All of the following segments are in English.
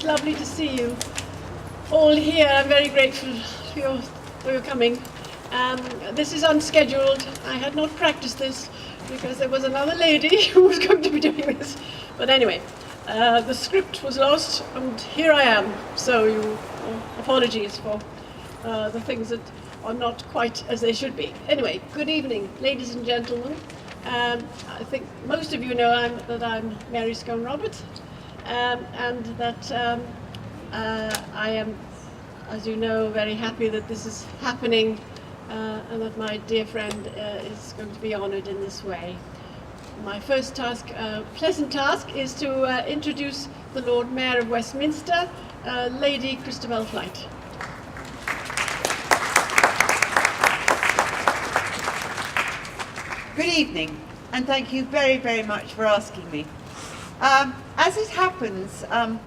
It's lovely to see you all here. I'm very grateful for your coming. This is unscheduled. I had not practiced this because there was another lady who was going to be doing this. But anyway, the script was lost and here I am. So apologies for the things that are not quite as they should be. Anyway, good evening, ladies and gentlemen. I think most of you know that I'm Mary Scone-Roberts, and that I am, as you know, very happy that this is happening and that my dear friend is going to be honoured in this way. My first task, pleasant task, is to introduce the Lord Mayor of Westminster, Lady Christabel Flight. Good evening, and thank you very, very much for asking me. As it happens, I'm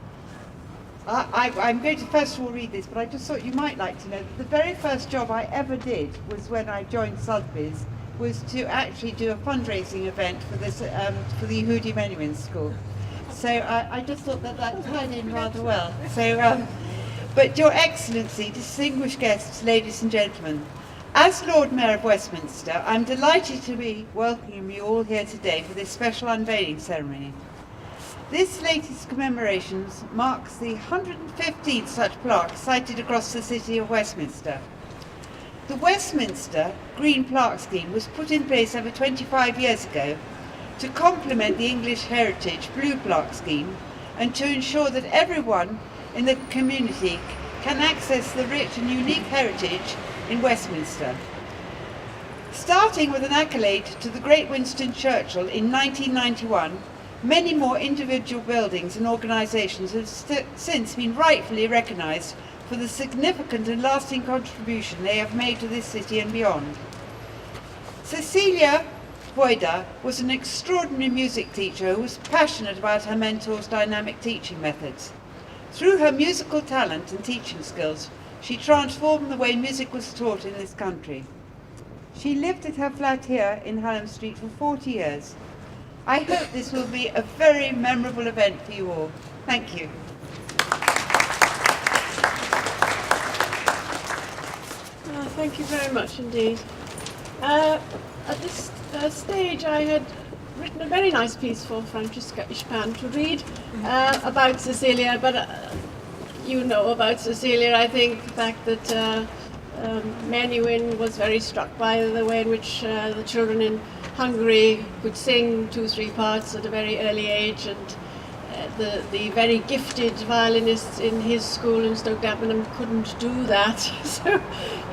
going to first of all read this, but I just thought you might like to know that the very first job I ever did was when I joined Sotheby's, was to actually do a fundraising event for this for the Yehudi Menuhin School. So I just thought that tied in rather well. So, but Your Excellency, distinguished guests, ladies and gentlemen, as Lord Mayor of Westminster, I'm delighted to be welcoming you all here today for this special unveiling ceremony. This latest commemoration marks the 115th such plaque sited across the city of Westminster. The Westminster Green Plaque Scheme was put in place over 25 years ago to complement the English Heritage Blue Plaque Scheme and to ensure that everyone in the community can access the rich and unique heritage in Westminster. Starting with an accolade to the great Winston Churchill in 1991, many more individual buildings and organisations have since been rightfully recognised for the significant and lasting contribution they have made to this city and beyond. Cecilia Memorial was an extraordinary music teacher who was passionate about her mentor's dynamic teaching methods. Through her musical talent and teaching skills, she transformed the way music was taught in this country. She lived at her flat here in Hallam Street for 40 years. I hope this will be a very memorable event for you all. Thank you. Thank you very much indeed. At this stage I had written a very nice piece for Francesca Ishpan to read about Cecilia, but you know about Cecilia, I think, the fact that Menuhin was very struck by the way in which the children in Hungary could sing 2-3 parts at a very early age, and the very gifted violinists in his school in Stoke Dagenham couldn't do that. So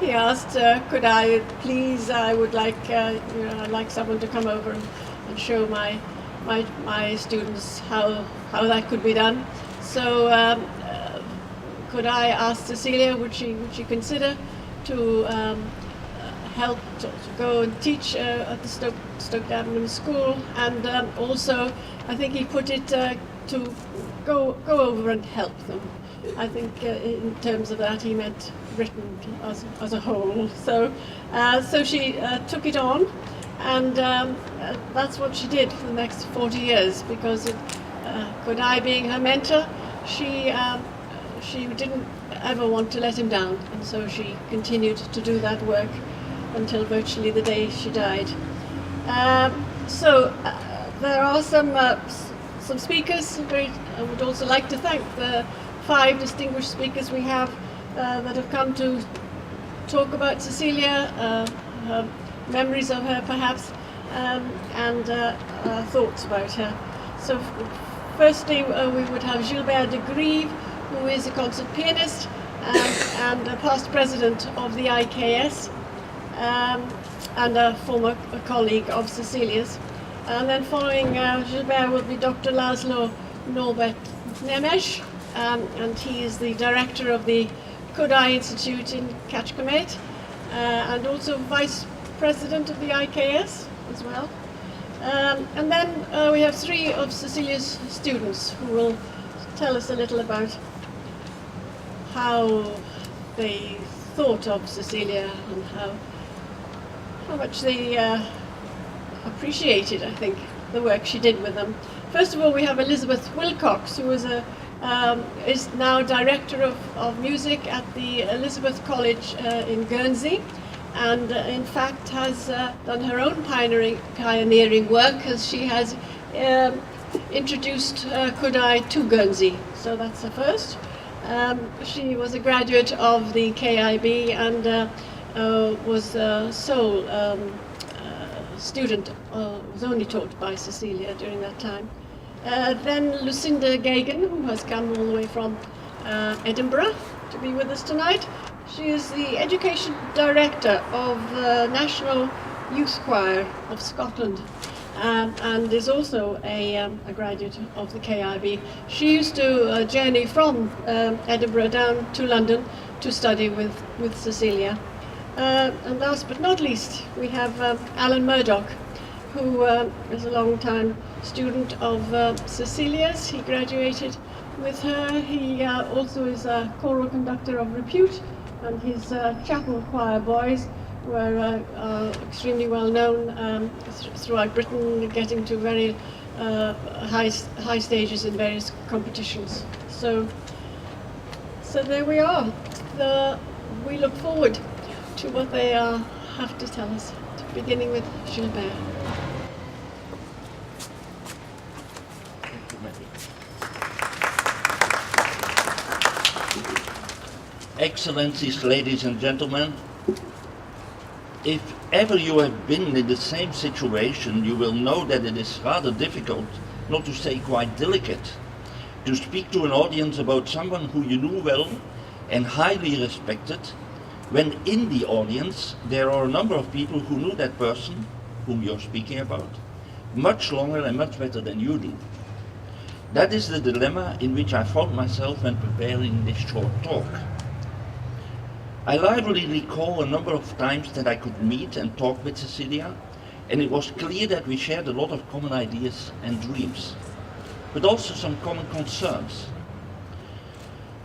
he asked, could I please, I would like, I'd like someone to come over and show my students how that could be done. So could I ask Cecilia, would she consider to help to go and teach at the Stoke Dagenham school, and also I think he put it to go over and help them. I think in terms of that he meant Britain as a whole. So she took it on, and that's what she did for the next 40 years, because could I, being her mentor, she didn't ever want to let him down, and so she continued to do that work until virtually the day she died. There are some speakers. I would also like to thank the 5 distinguished speakers we have that have come to talk about Cecilia, her memories of her perhaps, and thoughts about her. So firstly we would have Gilbert de Grieve, who is a concert pianist and a past president of the IKS, and a former colleague of Cecilia's. And then following Gilbert will be Dr. Laszlo Norbert Nemes, and he is the director of the Kodai Institute in Kecskemét, and also vice president of the IKS as well. And then we have 3 of Cecilia's students who will tell us a little about how they thought of Cecilia and how much they appreciated, I think, the work she did with them. First of all, we have Elizabeth Wilcox, who was a is now director of music at the Elizabeth College in Guernsey, and in fact has done her own pioneering work, as she has introduced Kudai to Guernsey. So that's the first. She was a graduate of the KIB and was sole student, was only taught by Cecilia during that time. Then Lucinda Gagan, who has come all the way from Edinburgh to be with us tonight. She is the Education Director of the National Youth Choir of Scotland, and is also a graduate of the KIB. She used to journey from Edinburgh down to London to study with Cecilia. And last but not least, we have Alan Murdoch, who is a long-time student of Cecilia's. He graduated with her. He also is a choral conductor of repute, and his chapel choir boys were extremely well known throughout Britain, getting to very high stages in various competitions. So there we are. We look forward to what they have to tell us, beginning with Gilbert. Excellencies, ladies and gentlemen, if ever you have been in the same situation, you will know that it is rather difficult, not to say quite delicate, to speak to an audience about someone who you knew well and highly respected, when in the audience there are a number of people who knew that person whom you're speaking about much longer and much better than you do. That is the dilemma in which I found myself when preparing this short talk. I lively recall a number of times that I could meet and talk with Cecilia, and it was clear that we shared a lot of common ideas and dreams, but also some common concerns.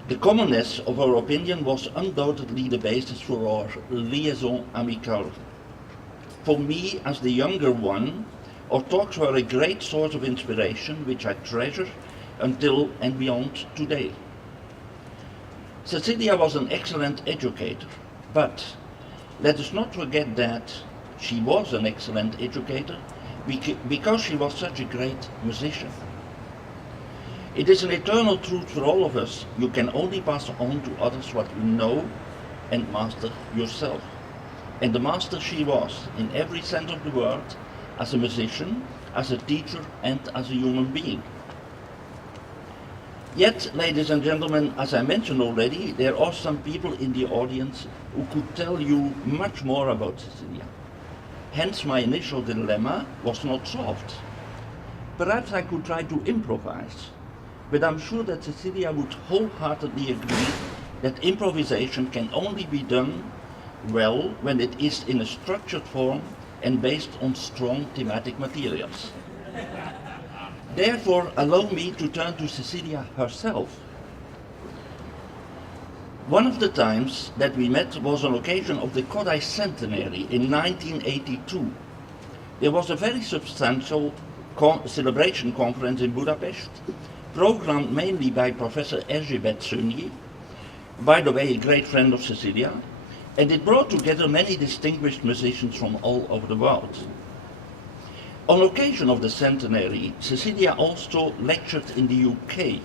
The commonness of our opinion was undoubtedly the basis for our liaison amicale. For me, as the younger one, our talks were a great source of inspiration, which I treasure until and beyond today. Cecilia was an excellent educator, but let us not forget that she was an excellent educator because she was such a great musician. It is an eternal truth for all of us. You can only pass on to others what you know and master yourself. And the master she was, in every sense of the word, as a musician, as a teacher, and as a human being. Yet, ladies and gentlemen, as I mentioned already, there are some people in the audience who could tell you much more about Cecilia. Hence my initial dilemma was not solved. Perhaps I could try to improvise, but I'm sure that Cecilia would wholeheartedly agree that improvisation can only be done well when it is in a structured form and based on strong thematic materials. Therefore, allow me to turn to Cecilia herself. One of the times that we met was on occasion of the Kodály centenary in 1982. There was a very substantial celebration conference in Budapest, programmed mainly by Professor Erzsébet Szönyi, by the way a great friend of Cecilia, and it brought together many distinguished musicians from all over the world. On occasion of the centenary, Cecilia also lectured in the UK,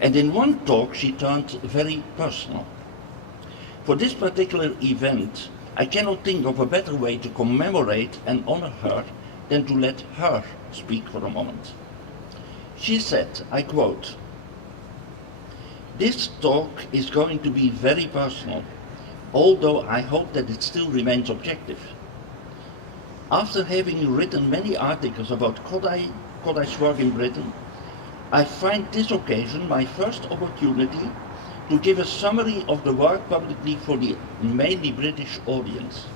and in one talk she turned very personal. For this particular event, I cannot think of a better way to commemorate and honor her than to let her speak for a moment. She said, I quote, "This talk is going to be very personal, although I hope that it still remains objective. After having written many articles about Kodály's work in Britain, I find this occasion my first opportunity to give a summary of the work publicly for the mainly British audience.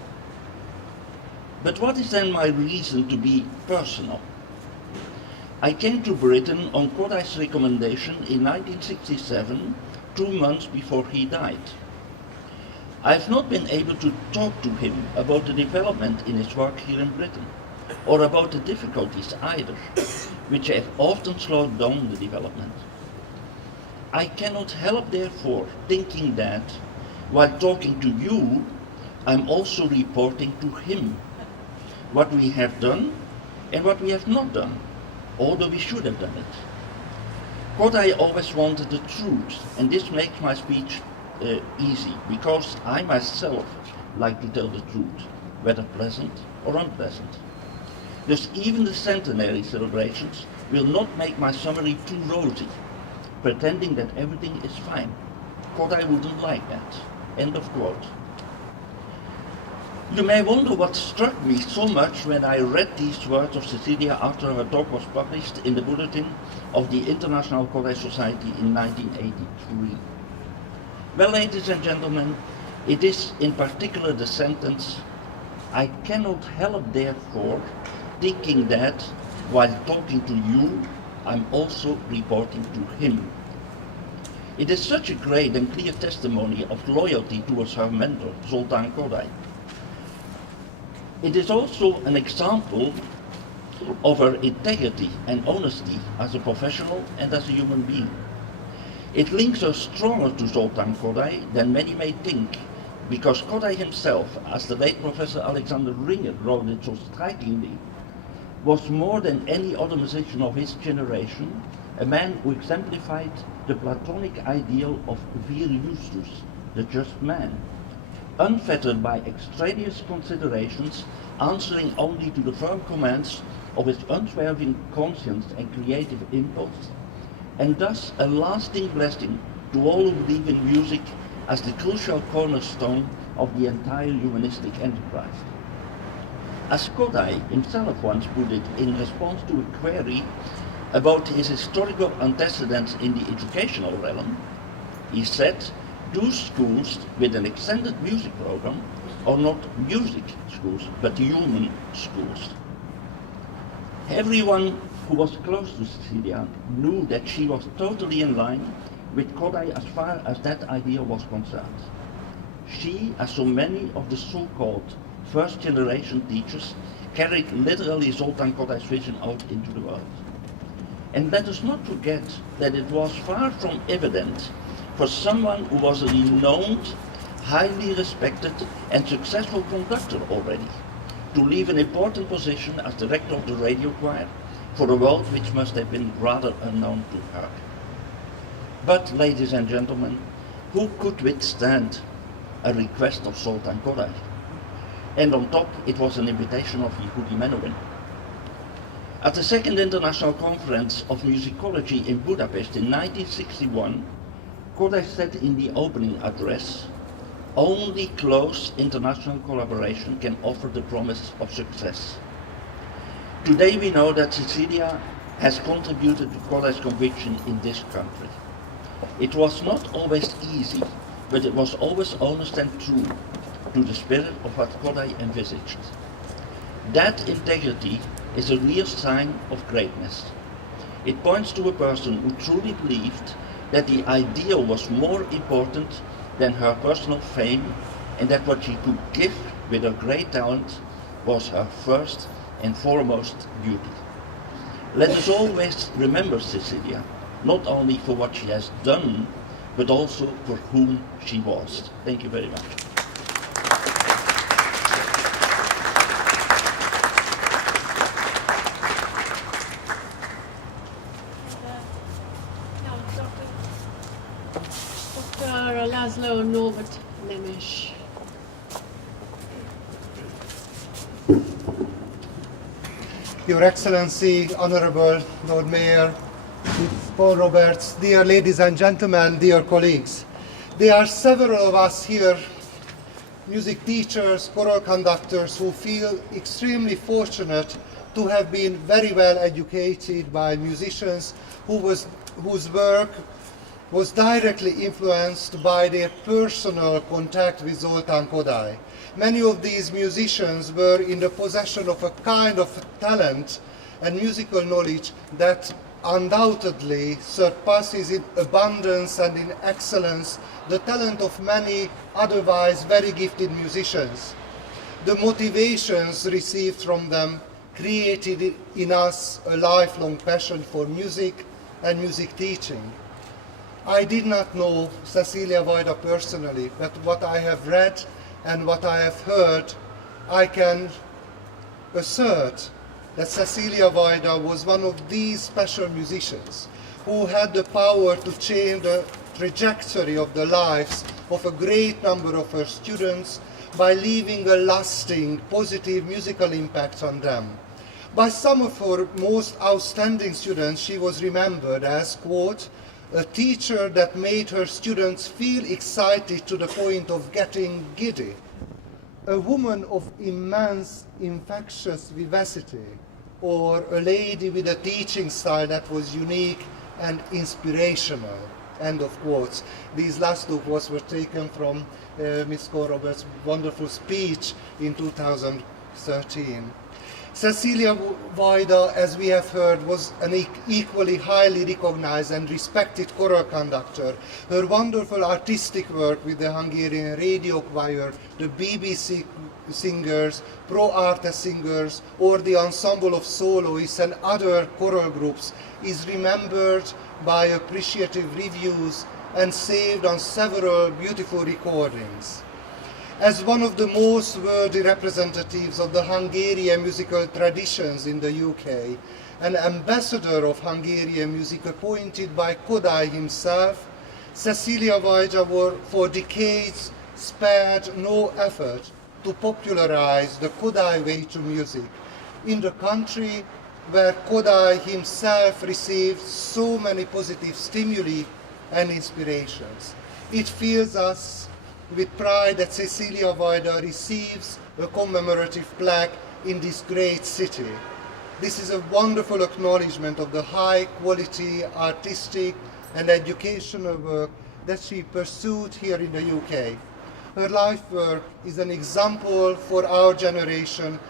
But what is then my reason to be personal? I came to Britain on Kodály's recommendation in 1967, 2 months before he died. I have not been able to talk to him about the development in his work here in Britain, or about the difficulties either, which have often slowed down the development. I cannot help, therefore, thinking that while talking to you, I'm also reporting to him what we have done and what we have not done, although we should have done it. Kodai always wanted the truth, and this makes my speech easy, because I myself like to tell the truth, whether pleasant or unpleasant. Thus even the centenary celebrations will not make my summary too rosy, pretending that everything is fine. Kodai wouldn't like that. End of quote. You may wonder what struck me so much when I read these words of Cecilia after her talk was published in the Bulletin of the International Kodai Society in 1983. Well, ladies and gentlemen, it is in particular the sentence, I cannot help, therefore, thinking that while talking to you, I'm also reporting to him. It is such a great and clear testimony of loyalty towards her mentor, Zoltán Kodály. It is also an example of her integrity and honesty as a professional and as a human being. It links her stronger to Zoltán Kodály than many may think, because Kodály himself, as the late Professor Alexander Ringer wrote it so strikingly, was more than any other musician of his generation, a man who exemplified the Platonic ideal of vir justus, the just man, unfettered by extraneous considerations, answering only to the firm commands of his unswerving conscience and creative impulse, and thus a lasting blessing to all who believe in music as the crucial cornerstone of the entire humanistic enterprise. As Kodály himself once put it in response to a query about his historical antecedents in the educational realm, he said, those schools with an extended music program are not music schools, but human schools. Everyone who was close to Cecilia knew that she was totally in line with Kodály as far as that idea was concerned. She, as so many of the so-called first-generation teachers, carried literally Zoltán Kodály's vision out into the world. And let us not forget that it was far from evident for someone who was a renowned, highly respected and successful conductor already, to leave an important position as director of the radio choir for a world which must have been rather unknown to her. But, ladies and gentlemen, who could withstand a request of Zoltán Kodály? And on top, it was an invitation of Yehudi Menuhin. At the Second International Conference of Musicology in Budapest in 1961, Kodály said in the opening address, only close international collaboration can offer the promise of success. Today we know that Cecilia has contributed to Kodály's conviction in this country. It was not always easy, but it was always honest and true to the spirit of what Kodály envisaged. That integrity is a real sign of greatness. It points to a person who truly believed that the ideal was more important than her personal fame, and that what she could give with her great talent was her first and foremost beauty. Let us always remember Cecilia, not only for what she has done, but also for whom she was. Thank you very much. Dr. Laszlo Norbert Nemes. Your Excellency, Honorable Lord Mayor, Paul Roberts, dear ladies and gentlemen, dear colleagues. There are several of us here, music teachers, choral conductors, who feel extremely fortunate to have been very well educated by musicians whose work was directly influenced by their personal contact with Zoltán Kodály. Many of these musicians were in the possession of a kind of talent and musical knowledge that undoubtedly surpasses in abundance and in excellence the talent of many otherwise very gifted musicians. The motivations received from them created in us a lifelong passion for music and music teaching. I did not know Cecilia Vajda personally, but what I have read and what I have heard, I can assert that Cecilia Vajda was one of these special musicians who had the power to change the trajectory of the lives of a great number of her students by leaving a lasting, positive musical impact on them. By some of her most outstanding students, she was remembered as, quote, a teacher that made her students feel excited to the point of getting giddy, a woman of immense infectious vivacity, or a lady with a teaching style that was unique and inspirational, end of quotes. These last two quotes were taken from Ms. Roberts' wonderful speech in 2013. Cecilia Vajda, as we have heard, was an equally highly recognized and respected choral conductor. Her wonderful artistic work with the Hungarian radio choir, the BBC singers, Pro Arte singers, or the ensemble of soloists and other choral groups is remembered by appreciative reviews and saved on several beautiful recordings. As one of the most worthy representatives of the Hungarian musical traditions in the UK, an ambassador of Hungarian music appointed by Kodály himself, Cecilia Vajda for decades spared no effort to popularize the Kodály way to music in the country where Kodály himself received so many positive stimuli and inspirations. It fills us with pride that Cecilia Vajda receives a commemorative plaque in this great city. This is a wonderful acknowledgement of the high quality artistic and educational work that she pursued here in the UK. Her life work is an example for our generation.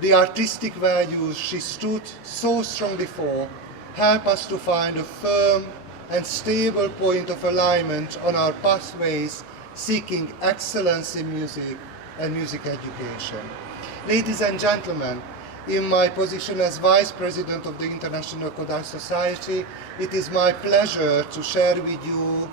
The artistic values she stood so strongly for help us to find a firm and stable point of alignment on our pathways seeking excellence in music and music education. Ladies and gentlemen, in my position as Vice President of the International Kodály Society, it is my pleasure to share with you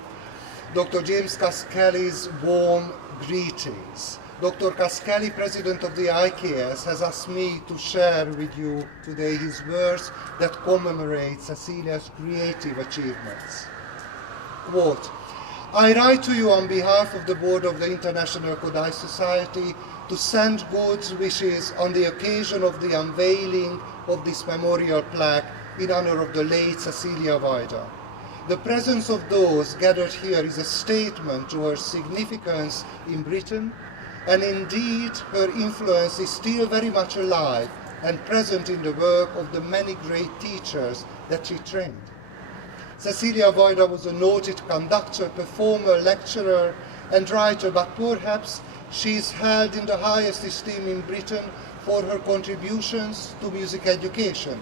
Dr. James Kaskeli's warm greetings. Dr. Kaskeli, President of the IKS, has asked me to share with you today his words that commemorate Cecilia's creative achievements. Quote, I write to you on behalf of the Board of the International Kodály Society to send good wishes on the occasion of the unveiling of this memorial plaque in honor of the late Cecilia Vajda. The presence of those gathered here is a statement to her significance in Britain, and indeed her influence is still very much alive and present in the work of the many great teachers that she trained. Cecilia Vajda was a noted conductor, performer, lecturer, and writer, but perhaps she is held in the highest esteem in Britain for her contributions to music education.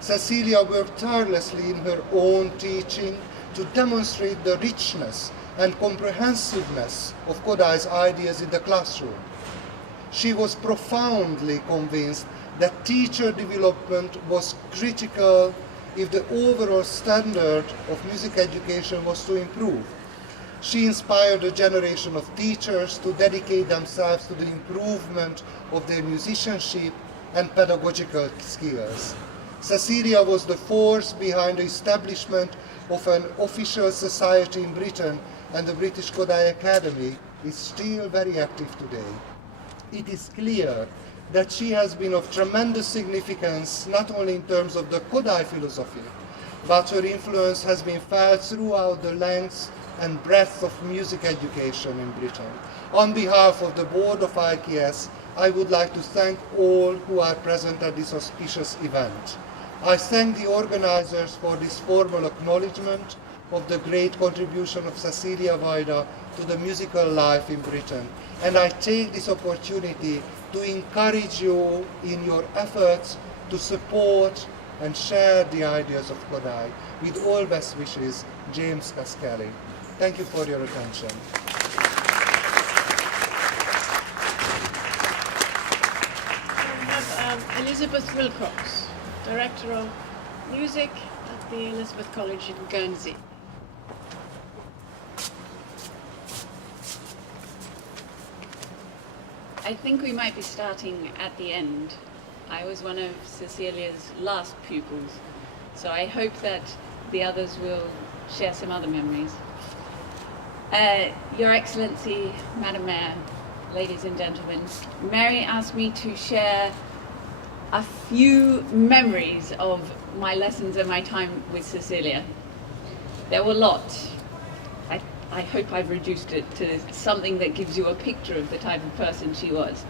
Cecilia worked tirelessly in her own teaching to demonstrate the richness and comprehensiveness of Kodály's ideas in the classroom. She was profoundly convinced that teacher development was critical if the overall standard of music education was to improve. She inspired a generation of teachers to dedicate themselves to the improvement of their musicianship and pedagogical skills. Cecilia was the force behind the establishment of an official society in Britain, and the British Kodály Academy is still very active today. It is clear that she has been of tremendous significance, not only in terms of the Kodály philosophy, but her influence has been felt throughout the length and breadth of music education in Britain. On behalf of the Board of IKS, I would like to thank all who are present at this auspicious event. I thank the organizers for this formal acknowledgement of the great contribution of Cecilia Vajda to the musical life in Britain, and I take this opportunity to encourage you in your efforts to support and share the ideas of Kodály. With all best wishes, James Kaskeli. Thank you for your attention. We have Elizabeth Wilcox, Director of Music at the Elizabeth College in Guernsey. I think we might be starting at the end. I was one of Cecilia's last pupils, so I hope that the others will share some other memories. Your Excellency, Madam Mayor, ladies and gentlemen, Mary asked me to share a few memories of my lessons and my time with Cecilia. There were lots. I hope I've reduced it to something that gives you a picture of the type of person she was.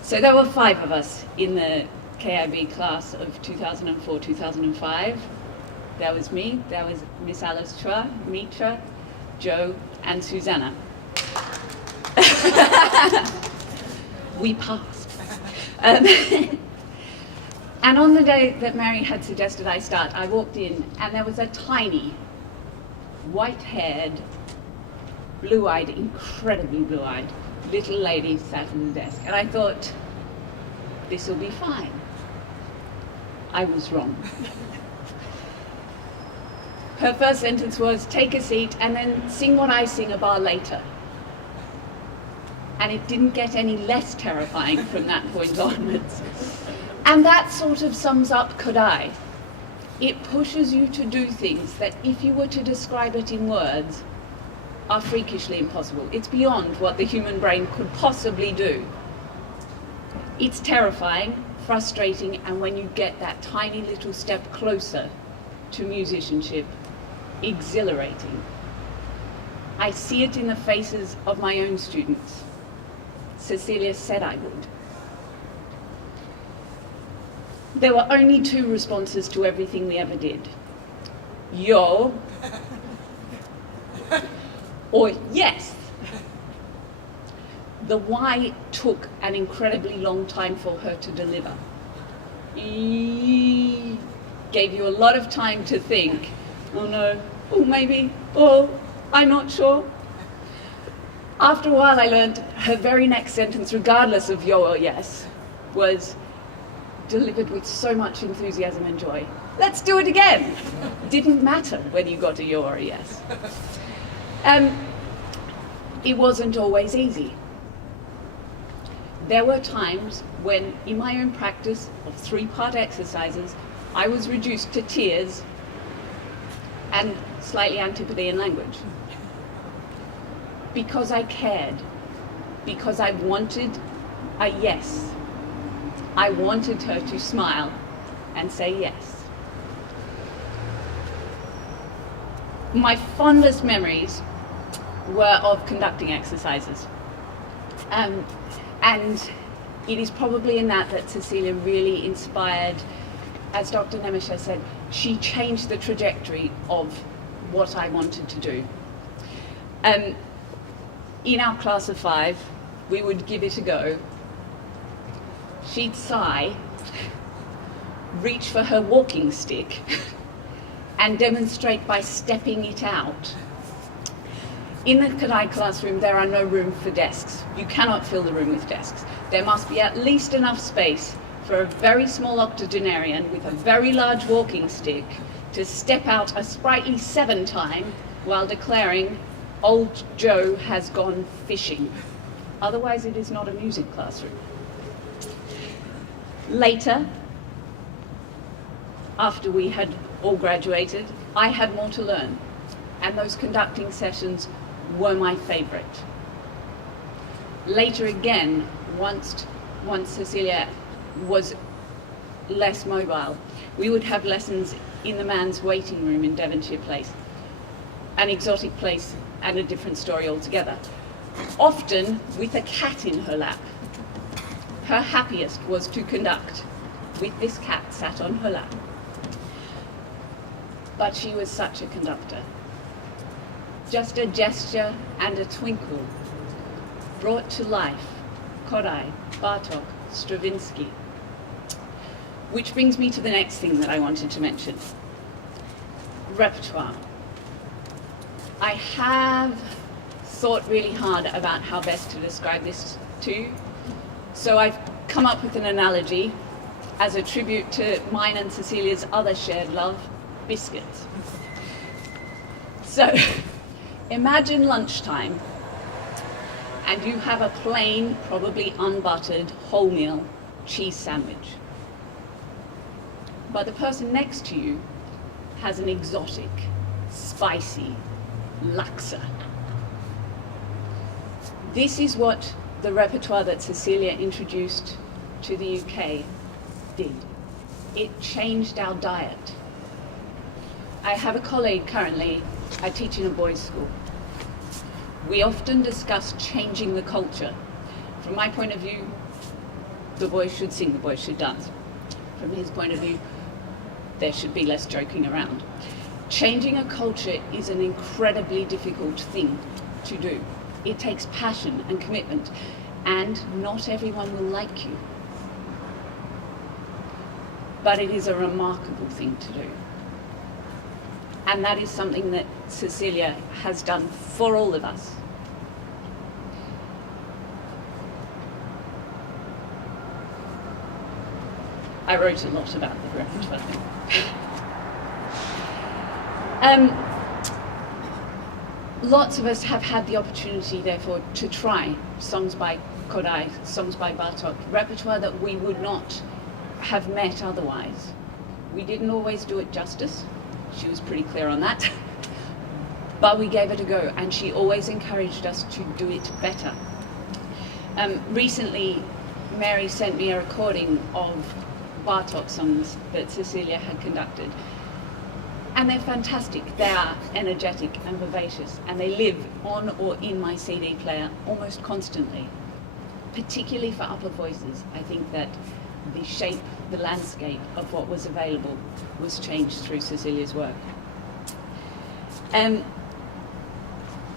So there were 5 of us in the KIB class of 2004-2005. There was me, there was Miss Alice Chua, Mitra, Joe, and Susanna. We passed. And on the day that Mary had suggested I start, I walked in and there was a tiny, white-haired, blue-eyed, incredibly blue-eyed, little lady sat at the desk. And I thought, this will be fine. I was wrong. Her first sentence was, take a seat and then sing what I sing a bar later. And it didn't get any less terrifying from that point onwards. And that sort of sums up Kodai. It pushes you to do things that, if you were to describe it in words, are freakishly impossible. It's beyond what the human brain could possibly do. It's terrifying, frustrating, and when you get that tiny little step closer to musicianship, exhilarating. I see it in the faces of my own students. Cecilia said I would. There were only 2 responses to everything we ever did. Yo, or yes. The why took an incredibly long time for her to deliver. E gave you a lot of time to think, oh no, oh maybe, oh, I'm not sure. After a while I learned her very next sentence, regardless of yo or yes, was delivered with so much enthusiasm and joy. Let's do it again. Didn't matter whether you got a yo or a yes. It wasn't always easy. There were times when, in my own practice of 3-part exercises, I was reduced to tears and slightly Antipodean language. Because I cared, because I wanted a yes. I wanted her to smile and say yes. My fondest memories were of conducting exercises. And it is probably in that Cecilia really inspired, as Dr. Nemisha said, she changed the trajectory of what I wanted to do. In our class of 5, we would give it a go. She'd sigh, reach for her walking stick, and demonstrate by stepping it out. In the Kodai classroom, there are no room for desks. You cannot fill the room with desks. There must be at least enough space for a very small octogenarian with a very large walking stick to step out a sprightly 7 time while declaring, "Old Joe has gone fishing." Otherwise, it is not a music classroom. Later, after we had all graduated, I had more to learn, and those conducting sessions were my favorite. Later again, once Cecilia was less mobile, we would have lessons in the man's waiting room in Devonshire Place, an exotic place and a different story altogether, often with a cat in her lap. Her happiest was to conduct with this cat sat on her lap. But she was such a conductor. Just a gesture and a twinkle brought to life Kodai, Bartok, Stravinsky. Which brings me to the next thing that I wanted to mention. Repertoire. I have thought really hard about how best to describe this to you. So I've come up with an analogy as a tribute to mine and Cecilia's other shared love, biscuits. So imagine lunchtime and you have a plain, probably unbuttered, wholemeal cheese sandwich. But the person next to you has an exotic, spicy laksa. This is what the repertoire that Cecilia introduced to the UK did. It changed our diet. I have a colleague currently, I teach in a boys' school. We often discuss changing the culture. From my point of view, the boys should sing, the boys should dance. From his point of view, there should be less joking around. Changing a culture is an incredibly difficult thing to do. It takes passion and commitment, and not everyone will like you. But it is a remarkable thing to do. And that is something that Cecilia has done for all of us. I wrote a lot about the repertoire thing. Lots of us have had the opportunity, therefore, to try songs by Kodály, songs by Bartók, repertoire that we would not have met otherwise. We didn't always do it justice. She was pretty clear on that. But we gave it a go, and she always encouraged us to do it better. Recently, Mary sent me a recording of Bartók songs that Cecilia had conducted. And they're fantastic. They are energetic and vivacious, and they live on or in my CD player almost constantly. Particularly for upper voices, I think that the shape, the landscape of what was available was changed through Cecilia's work.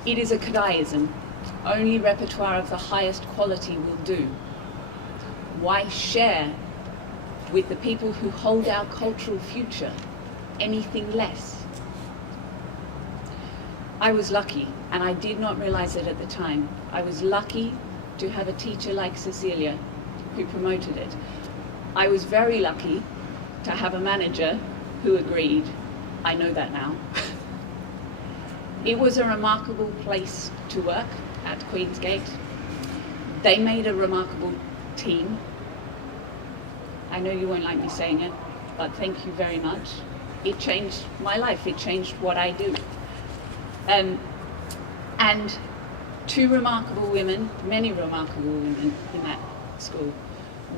It is a Kodályism. Only repertoire of the highest quality will do. Why share with the people who hold our cultural future anything less? I was lucky, and I did not realize it at the time. I was lucky to have a teacher like Cecilia who promoted it. I was very lucky to have a manager who agreed. I know that now. It was a remarkable place to work at Queensgate. They made a remarkable team. I know you won't like me saying it, but thank you very much. It changed my life. It changed what I do. And two remarkable women, many remarkable women in that school,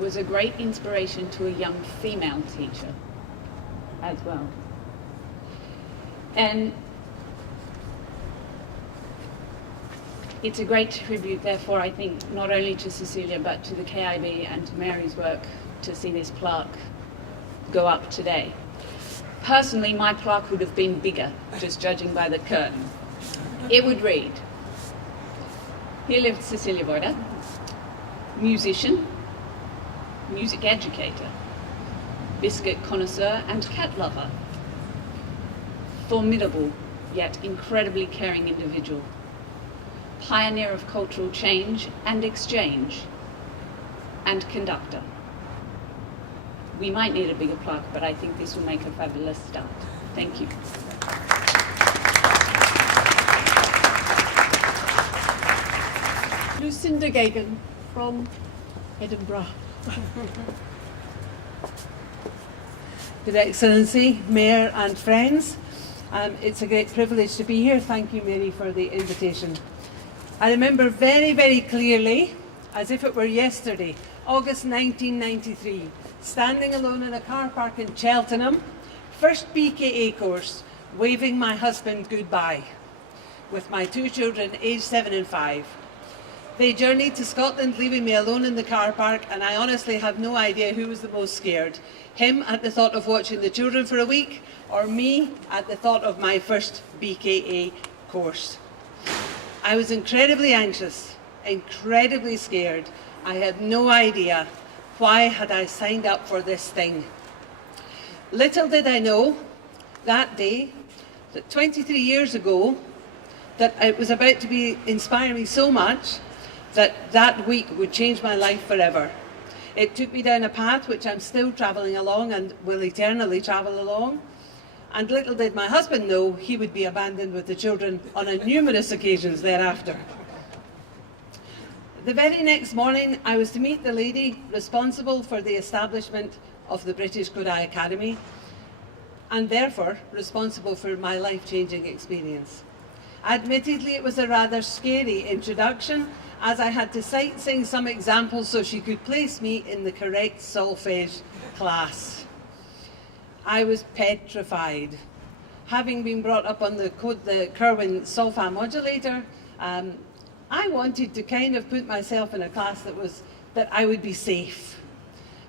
was a great inspiration to a young female teacher as well. And it's a great tribute, therefore, I think, not only to Cecilia, but to the KIB and to Mary's work to see this plaque go up today. Personally, my plaque would have been bigger, just judging by the curtain. It would read, here lived Cecilia Memorial, musician, music educator, biscuit connoisseur and cat lover, formidable yet incredibly caring individual, pioneer of cultural change and exchange, and conductor. We might need a bigger plaque, but I think this will make a fabulous start. Thank you. Lucinda Gagan from Edinburgh. Your Excellency, Mayor and friends, it's a great privilege to be here. Thank you, Mary, for the invitation. I remember very, very clearly, as if it were yesterday, August 1993, standing alone in a car park in Cheltenham, first BKA course, waving my husband goodbye, with my two children aged 7 and 5. They journeyed to Scotland, leaving me alone in the car park, and I honestly have no idea who was the most scared. Him at the thought of watching the children for a week, or me at the thought of my first BKA course. I was incredibly anxious, incredibly scared. I had no idea why had I signed up for this thing. Little did I know that day, that 23 years ago, that it was about to be inspire me so much that that week would change my life forever. It took me down a path which I'm still travelling along and will eternally travel along. And little did my husband know he would be abandoned with the children on numerous occasions thereafter. The very next morning, I was to meet the lady responsible for the establishment of the British Kodály Academy, and therefore responsible for my life-changing experience. Admittedly, it was a rather scary introduction, as I had to sing some examples so she could place me in the correct solfege class. I was petrified. Having been brought up on the Kerwin solfa modulator, I wanted to kind of put myself in a class that I would be safe.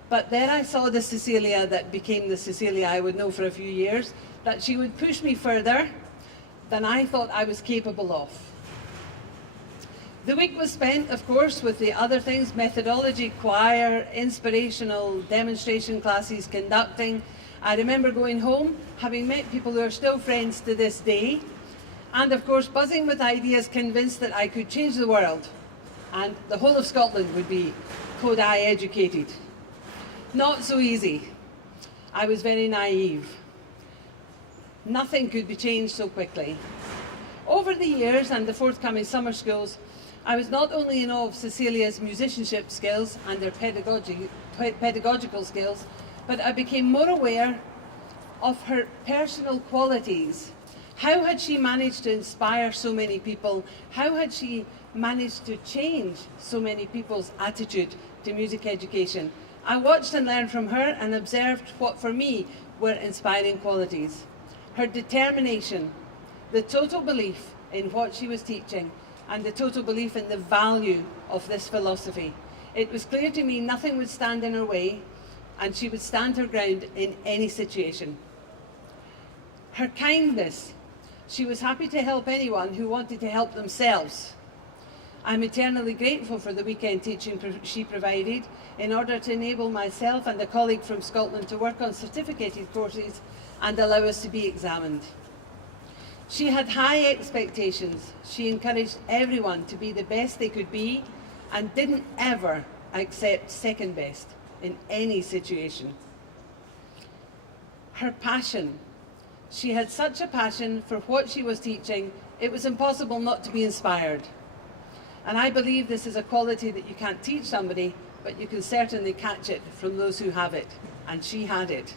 But then I saw the Cecilia that became the Cecilia I would know for a few years, that she would push me further than I thought I was capable of. The week was spent, of course, with the other things: methodology, choir, inspirational demonstration classes, conducting. I remember going home, having met people who are still friends to this day, and of course buzzing with ideas, convinced that I could change the world and the whole of Scotland would be Kodály educated. Not so easy. I was very naive. Nothing could be changed so quickly. Over the years and the forthcoming summer schools, I was not only in awe of Cecilia's musicianship skills and their pedagogical skills, but I became more aware of her personal qualities. How had she managed to inspire so many people? How had she managed to change so many people's attitude to music education? I watched and learned from her and observed what for me were inspiring qualities. Her determination, the total belief in what she was teaching, and the total belief in the value of this philosophy. It was clear to me nothing would stand in her way, and she would stand her ground in any situation. Her kindness. She was happy to help anyone who wanted to help themselves. I'm eternally grateful for the weekend teaching she provided in order to enable myself and a colleague from Scotland to work on certificated courses and allow us to be examined. She had high expectations. She encouraged everyone to be the best they could be and didn't ever accept second best in any situation. Her passion. She had such a passion for what she was teaching, it was impossible not to be inspired. And I believe this is a quality that you can't teach somebody, but you can certainly catch it from those who have it, and she had it.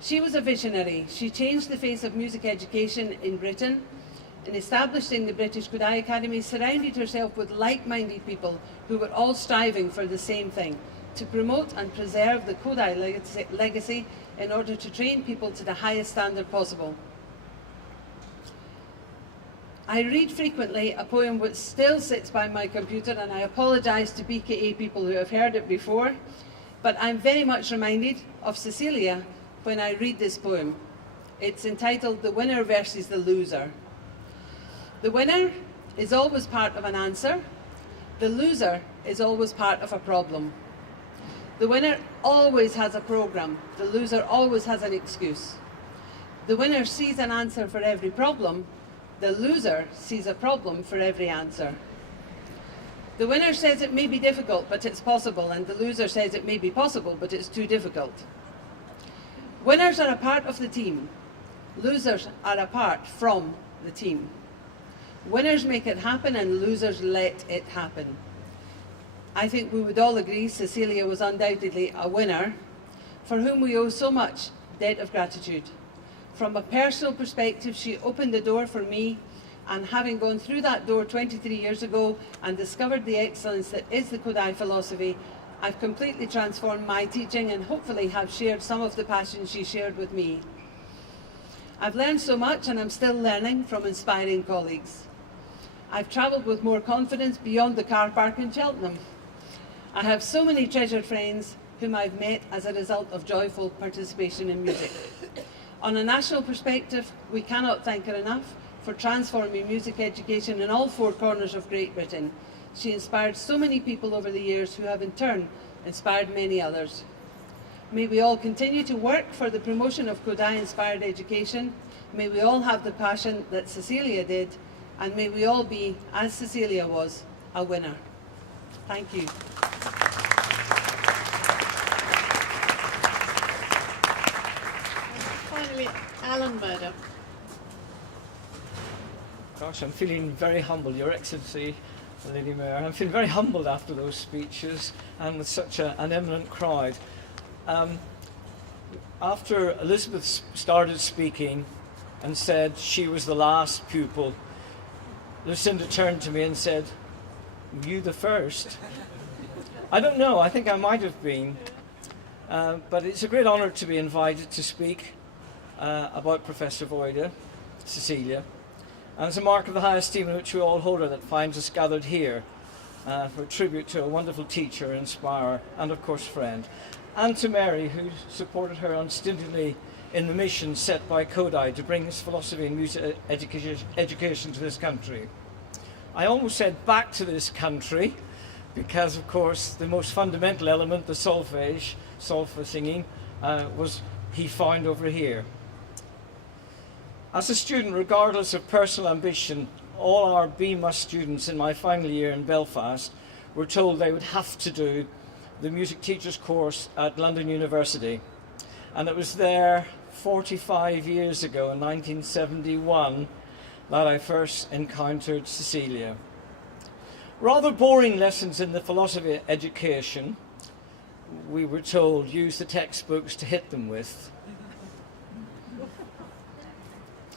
She was a visionary. She changed the face of music education in Britain. In establishing the British Kodály Academy, surrounded herself with like-minded people who were all striving for the same thing, to promote and preserve the Kodály legacy in order to train people to the highest standard possible. I read frequently a poem which still sits by my computer, and I apologise to BKA people who have heard it before, but I'm very much reminded of Cecilia when I read this poem. It's entitled "The Winner versus the Loser." The winner is always part of an answer. The loser is always part of a problem. The winner always has a programme. The loser always has an excuse. The winner sees an answer for every problem. The loser sees a problem for every answer. The winner says it may be difficult, but it's possible, and the loser says it may be possible, but it's too difficult. Winners are a part of the team. Losers are apart from the team. Winners make it happen, and losers let it happen. I think we would all agree Cecilia was undoubtedly a winner, for whom we owe so much debt of gratitude. From a personal perspective, she opened the door for me, and having gone through that door 23 years ago and discovered the excellence that is the Kodály philosophy, I've completely transformed my teaching and hopefully have shared some of the passion she shared with me. I've learned so much, and I'm still learning from inspiring colleagues. I've travelled with more confidence beyond the car park in Cheltenham. I have so many treasured friends whom I've met as a result of joyful participation in music. On a national perspective, we cannot thank her enough for transforming music education in all four corners of Great Britain. She inspired so many people over the years who have in turn inspired many others. May we all continue to work for the promotion of Kodály-inspired education. May we all have the passion that Cecilia did, and may we all be, as Cecilia was, a winner. Thank you. Finally, Alan Murdoch. Gosh, I'm feeling very humble, Your Excellency. Lady Mayor. I'm feeling very humbled after those speeches and with such an eminent crowd. After Elizabeth started speaking and said she was the last pupil, Lucinda turned to me and said, "Were you the first?" I don't know, I think I might have been. But it's a great honour to be invited to speak about Professor Voida, Cecilia. And it's a mark of the high esteem in which we all hold her that finds us gathered here for a tribute to a wonderful teacher, inspirer, and of course friend. And to Mary, who supported her unstintedly in the mission set by Kodai to bring his philosophy and music education to this country. I almost said back to this country, because of course the most fundamental element, the solfege, solfa singing, was he found over here. As a student, regardless of personal ambition, all our B-Mus students in my final year in Belfast were told they would have to do the music teachers course at London University. And it was there 45 years ago, in 1971, that I first encountered Cecilia. Rather boring lessons in the philosophy education, we were told, use the textbooks to hit them with,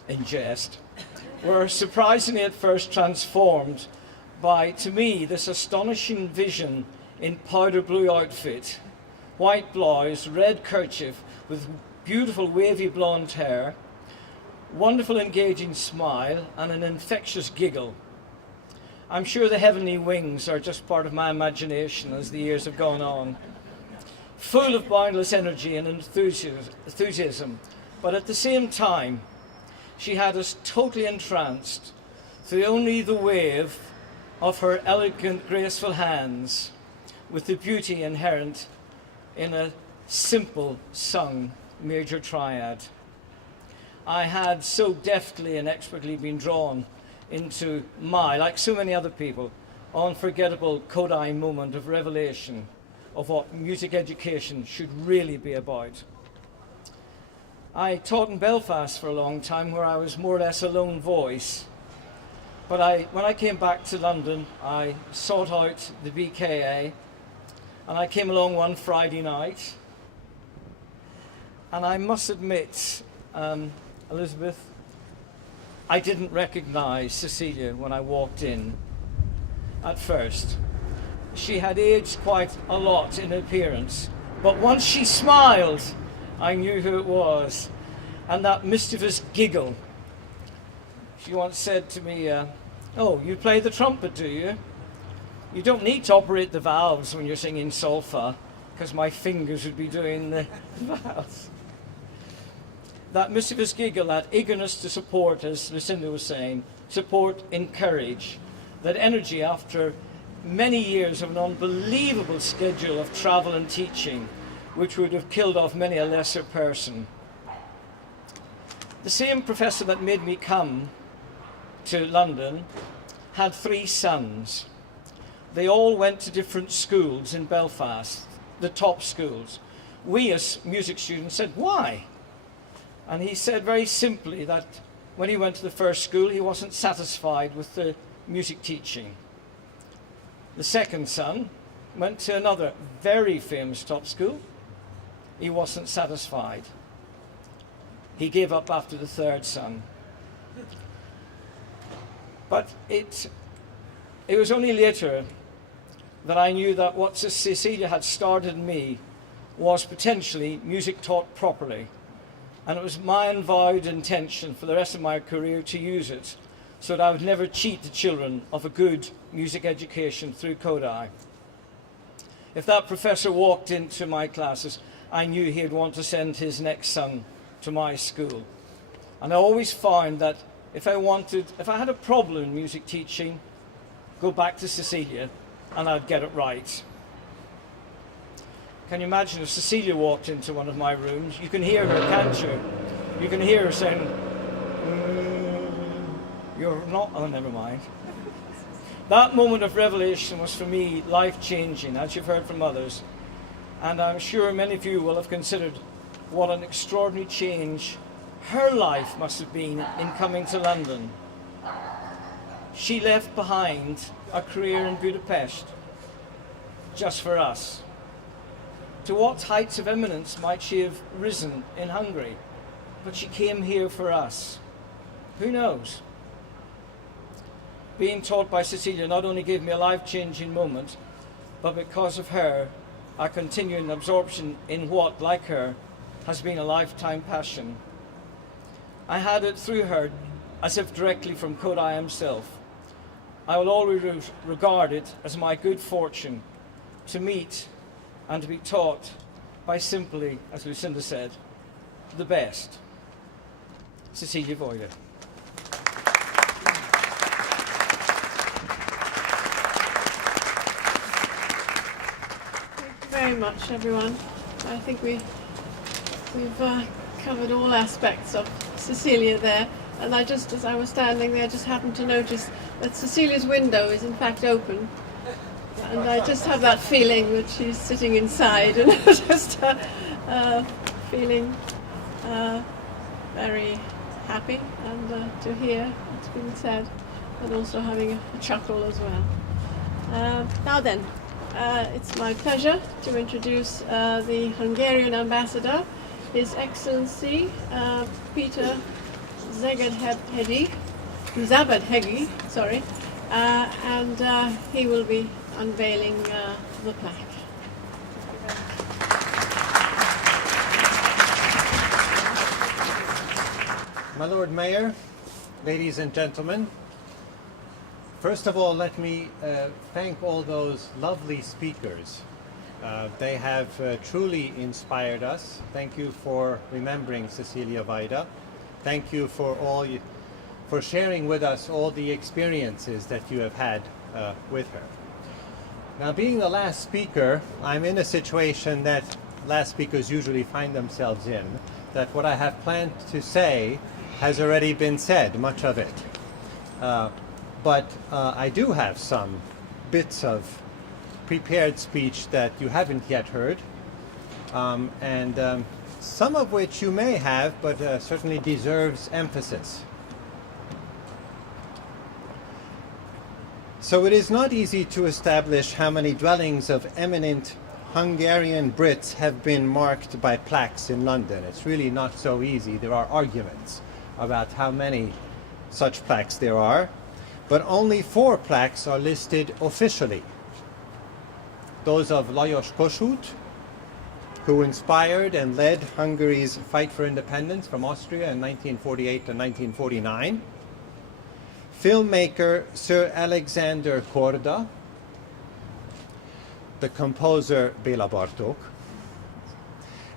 in jest, were surprisingly at first transformed by, to me, this astonishing vision in powder blue outfit, white blouse, red kerchief with beautiful wavy blonde hair, wonderful engaging smile and an infectious giggle. I'm sure the heavenly wings are just part of my imagination as the years have gone on. Full of boundless energy and enthusiasm, but at the same time, she had us totally entranced through only the wave of her elegant, graceful hands, with the beauty inherent in a simple sung major triad. I had so deftly and expertly been drawn into my, like so many other people, unforgettable Kodai moment of revelation of what music education should really be about. I taught in Belfast for a long time, where I was more or less a lone voice. But when I came back to London, I sought out the BKA, and I came along one Friday night. And I must admit, Elizabeth, I didn't recognize Cecilia when I walked in at first. She had aged quite a lot in appearance, but once she smiled, I knew who it was. And that mischievous giggle. She once said to me, "Oh, you play the trumpet, do you? You don't need to operate the valves when you're singing solfa," because my fingers would be doing the valves. That mischievous giggle, that eagerness to support, as Lucinda was saying, support, encourage, that energy after many years of an unbelievable schedule of travel and teaching, which would have killed off many a lesser person. The same professor that made me come to London had 3 sons. They all went to different schools in Belfast, the top schools. We as music students said, "Why?" And he said very simply that when he went to the first school, he wasn't satisfied with the music teaching. The second son went to another very famous top school. He wasn't satisfied. He gave up after the third son. But it was only later that I knew that what Cecilia had started in me was potentially music taught properly. And it was my avowed intention for the rest of my career to use it so that I would never cheat the children of a good music education through Kodai. If that professor walked into my classes, I knew he'd want to send his next son to my school. And I always found that if I had a problem in music teaching, go back to Cecilia and I'd get it right. Can you imagine if Cecilia walked into one of my rooms? You can hear her, can't you? You can hear her saying, "You're not," oh, never mind. That moment of revelation was for me life-changing, as you've heard from others. And I'm sure many of you will have considered what an extraordinary change her life must have been in coming to London. she left behind a career in Budapest just for us. To what heights of eminence might she have risen in Hungary? But she came here for us. Who knows? Being taught by Cecilia not only gave me a life-changing moment, but because of her, I continue an absorption in what, like her, has been a lifetime passion. I had it through her, as if directly from Kodai himself. I will always regard it as my good fortune to meet and to be taught by simply, as Lucinda said, the best. Cecilia Memorial. Very much, everyone. I think we've covered all aspects of Cecilia there, and I just, as I was standing there, just happened to notice that Cecilia's window is in fact open, and I just have that feeling that she's sitting inside, and just feeling very happy and to hear what's been said, and also having a chuckle as well. Now then. It's my pleasure to introduce the Hungarian ambassador, His Excellency Peter Zabadhegi, and he will be unveiling the plaque. My Lord Mayor, ladies and gentlemen, first of all, let me thank all those lovely speakers. They have truly inspired us. Thank you for remembering Cecilia Vaida. Thank you for sharing with us all the experiences that you have had with her. Now, being the last speaker, I'm in a situation that last speakers usually find themselves in, that what I have planned to say has already been said, much of it. But I do have some bits of prepared speech that you haven't yet heard, and some of which you may have, but certainly deserves emphasis. So it is not easy to establish how many dwellings of eminent Hungarian Brits have been marked by plaques in London. It's really not so easy. There are arguments about how many such plaques there are, but only 4 plaques are listed officially. Those of Lajos Kossuth, who inspired and led Hungary's fight for independence from Austria in 1948 to 1949, filmmaker Sir Alexander Korda, the composer Béla Bartók,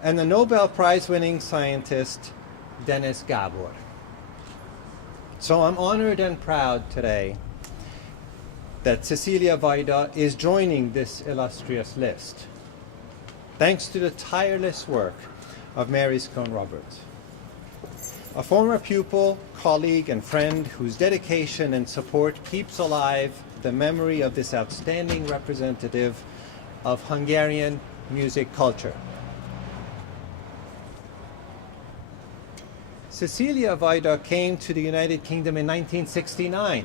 and the Nobel Prize-winning scientist Denis Gábor. So I'm honored and proud today that Cecilia Vaida is joining this illustrious list, thanks to the tireless work of Mary Scone-Roberts, a former pupil, colleague, and friend whose dedication and support keeps alive the memory of this outstanding representative of Hungarian music culture. Cecilia Vaida came to the United Kingdom in 1969.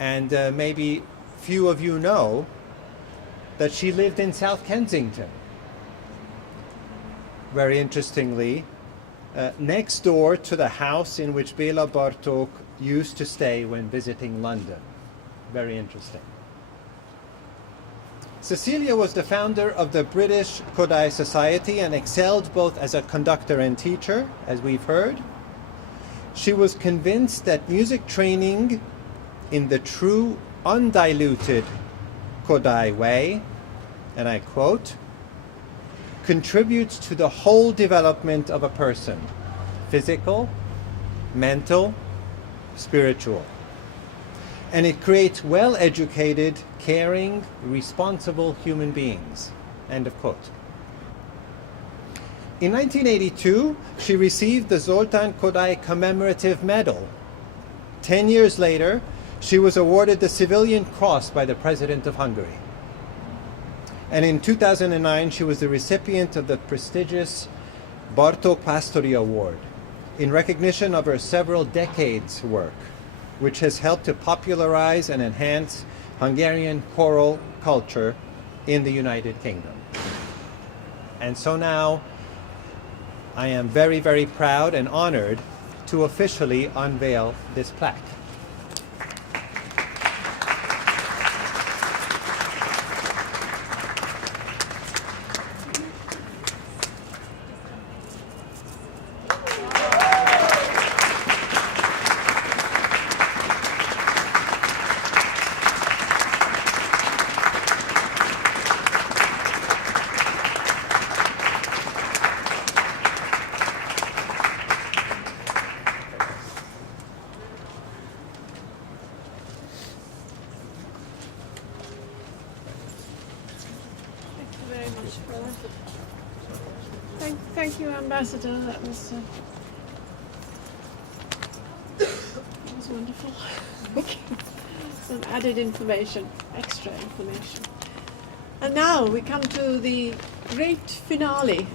And maybe few of you know that she lived in South Kensington. Very interestingly, next door to the house in which Béla Bartók used to stay when visiting London. Very interesting. Cecilia was the founder of the British Kodai Society and excelled both as a conductor and teacher, as we've heard. She was convinced that music training in the true, undiluted Kodai way, and I quote, contributes to the whole development of a person, physical, mental, spiritual. And it creates well-educated, caring, responsible human beings. End of quote. In 1982, she received the Zoltán Kodály Commemorative Medal. 10 years later, she was awarded the Civilian Cross by the President of Hungary. And in 2009, she was the recipient of the prestigious Bartók Pastori Award. in recognition of her several decades' work, which has helped to popularize and enhance Hungarian choral culture in the United Kingdom. And so now I am very, very proud and honored to officially unveil this plaque. Very much for that. Thank you, Ambassador. That was wonderful. Some added information, extra information. And now we come to the great finale,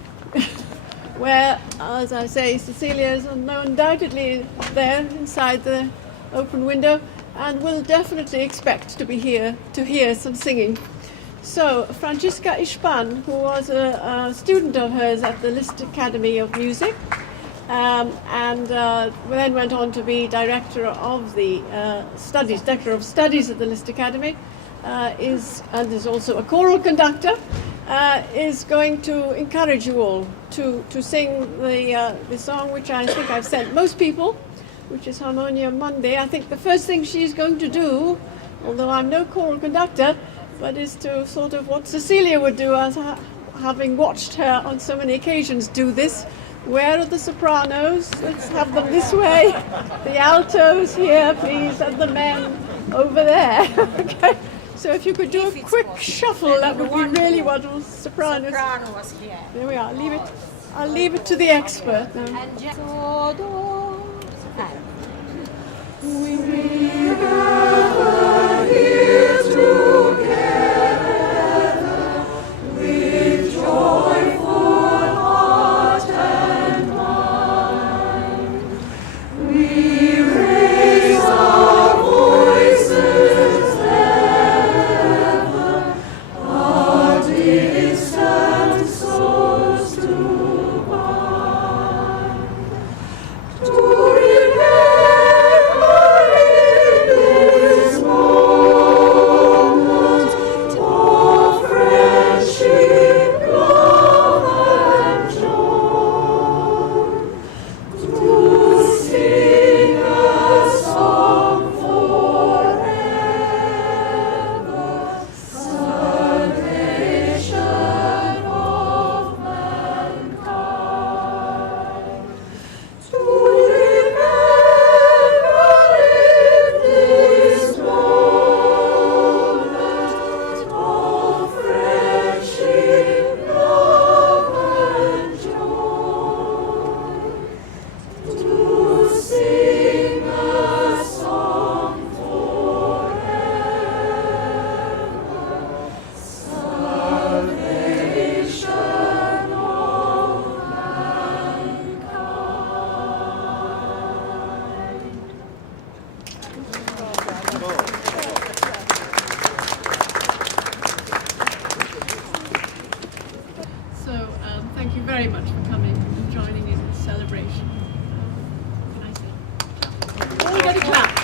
where, as I say, Cecilia is undoubtedly there inside the open window, and will definitely expect to be here to hear some singing. So, Francisca Ispan, who was a student of hers at the Liszt Academy of Music, and then went on to be director of the director of studies at the Liszt Academy, is also a choral conductor, is going to encourage you all to sing the song which I think I've sent most people, which is Harmonia Mundi. I think the first thing she's going to do, although I'm no choral conductor, but is to sort of what Cecilia would do, as having watched her on so many occasions do this. Where are the sopranos? Let's have them this way. The altos here, please, and the men over there. Okay. So if you could do a quick shuffle, that would be really wonderful. Sopranos. Sopranos here. There we are. I'll leave it to the expert now. And just Thank you very much for coming and joining in this celebration. Can I say? Everybody clap.